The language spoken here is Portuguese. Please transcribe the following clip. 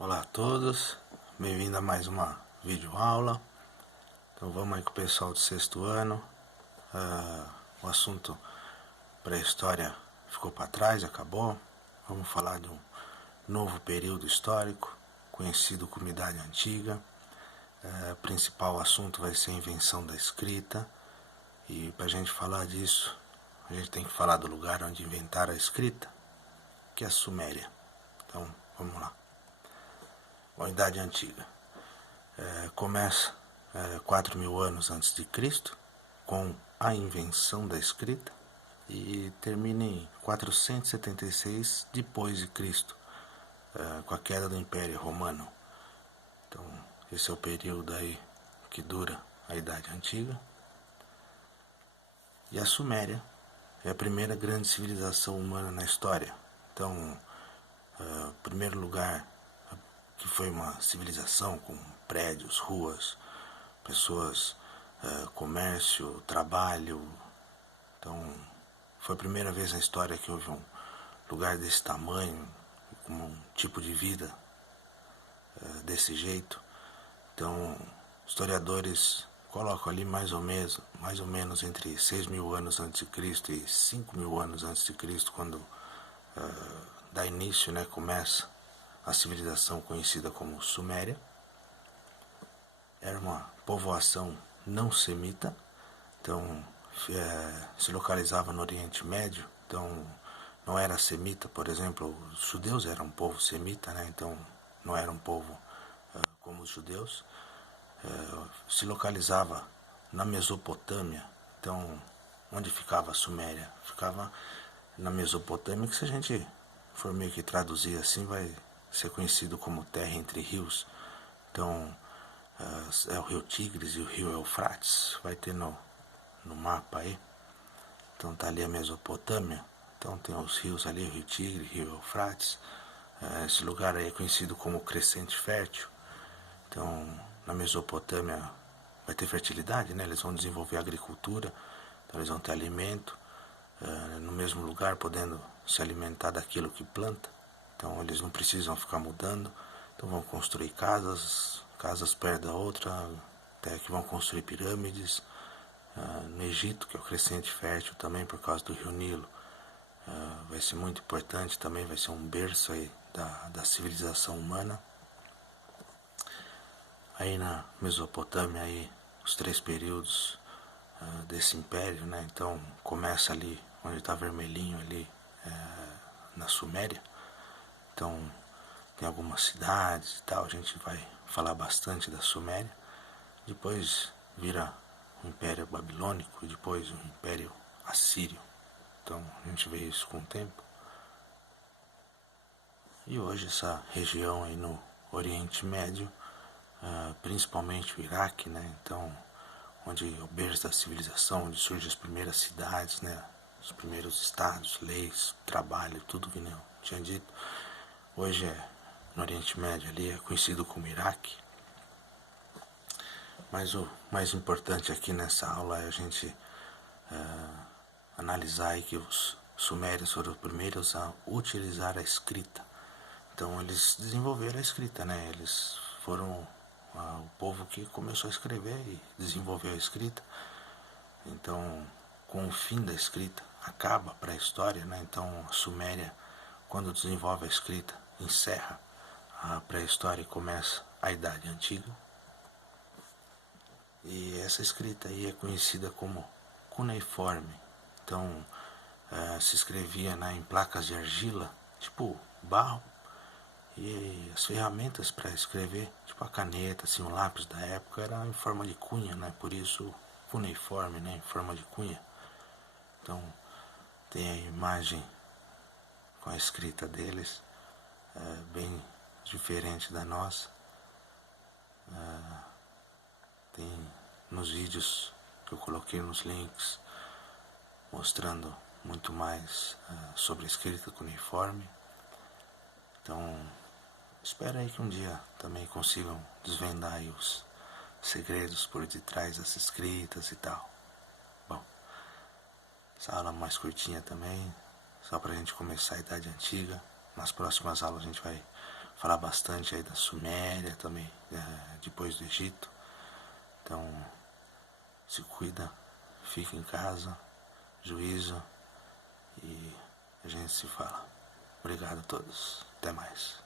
Olá a todos, bem-vindo a mais uma videoaula. Então vamos aí com o pessoal do sexto ano. O assunto pré-história ficou para trás, acabou. Vamos falar de um novo período histórico, conhecido como Idade Antiga. O principal assunto vai ser a invenção da escrita. E para a gente falar disso, a gente tem que falar do lugar onde inventaram a escrita, que é a Suméria. Então vamos lá. A Idade Antiga começa 4.000 anos antes de Cristo, com a invenção da escrita, e termina em 476 depois de Cristo, com a queda do Império Romano. Então esse é o período aí que dura a Idade Antiga. E a Suméria é a primeira grande civilização humana na história. Então, primeiro lugar que foi uma civilização com prédios, ruas, pessoas, comércio, trabalho. Então, foi a primeira vez na história que houve um lugar desse tamanho, com um tipo de vida desse jeito. Então, historiadores colocam ali mais ou menos entre 6.000 anos antes de Cristo e 5.000 anos antes de Cristo, quando dá início, né, começa a civilização conhecida como Suméria. Era uma povoação não semita, então se localizava no Oriente Médio. Então não era semita, por exemplo, os judeus eram um povo semita, né? Então não era um povo como os judeus. Se localizava na Mesopotâmia. Então onde ficava a Suméria? Ficava na Mesopotâmia, que se a gente for meio que traduzir assim, vai ser conhecido como terra entre rios. Então é o rio Tigres e o rio Eufrates, vai ter no mapa aí. Então tá ali a Mesopotâmia, então tem os rios ali, o rio Tigre, o rio Eufrates. Esse lugar aí é conhecido como Crescente Fértil. Então na Mesopotâmia vai ter fertilidade, né? Eles vão desenvolver agricultura, então eles vão ter alimento, no mesmo lugar, podendo se alimentar daquilo que planta. Então eles não precisam ficar mudando. Então vão construir casas perto da outra, até que vão construir pirâmides. No Egito, que é o Crescente Fértil também, por causa do rio Nilo, vai ser muito importante também, vai ser um berço aí da civilização humana. Aí na Mesopotâmia, aí, os 3 períodos desse império, né? Então começa ali onde está vermelhinho ali, na Suméria. Então tem algumas cidades e tal, a gente vai falar bastante da Suméria. Depois vira o Império Babilônico e depois o Império Assírio. Então a gente vê isso com o tempo. E hoje essa região aí no Oriente Médio, principalmente o Iraque, né? Então, onde é o berço da civilização, onde surgem as primeiras cidades, né? Os primeiros estados, leis, trabalho, tudo que eu tinha dito. Hoje no Oriente Médio ali, é conhecido como Iraque. Mas o mais importante aqui nessa aula é a gente analisar aí que os sumérios foram os primeiros a utilizar a escrita. Então eles desenvolveram a escrita, né? Eles foram o povo que começou a escrever e desenvolveu a escrita. Então, com o fim da escrita, acaba a pré-história, né? Então a Suméria, quando desenvolve a escrita, encerra a pré-história e começa a Idade Antiga. E essa escrita aí é conhecida como cuneiforme. Então se escrevia, né, em placas de argila, tipo barro, e as ferramentas para escrever, tipo a caneta, assim, o lápis da época, era em forma de cunha, né? Por isso cuneiforme, né? Em forma de cunha. Então tem a imagem com a escrita deles, bem diferente da nossa. Tem nos vídeos que eu coloquei nos links, mostrando muito mais sobre a escrita cuneiforme. Então espero aí que um dia também consigam desvendar aí os segredos por detrás das escritas e tal. Bom, essa aula mais curtinha também, só pra gente começar a Idade Antiga. Nas próximas aulas a gente vai falar bastante aí da Suméria também, depois do Egito. Então, se cuida, fica em casa, juízo, e a gente se fala. Obrigado a todos. Até mais.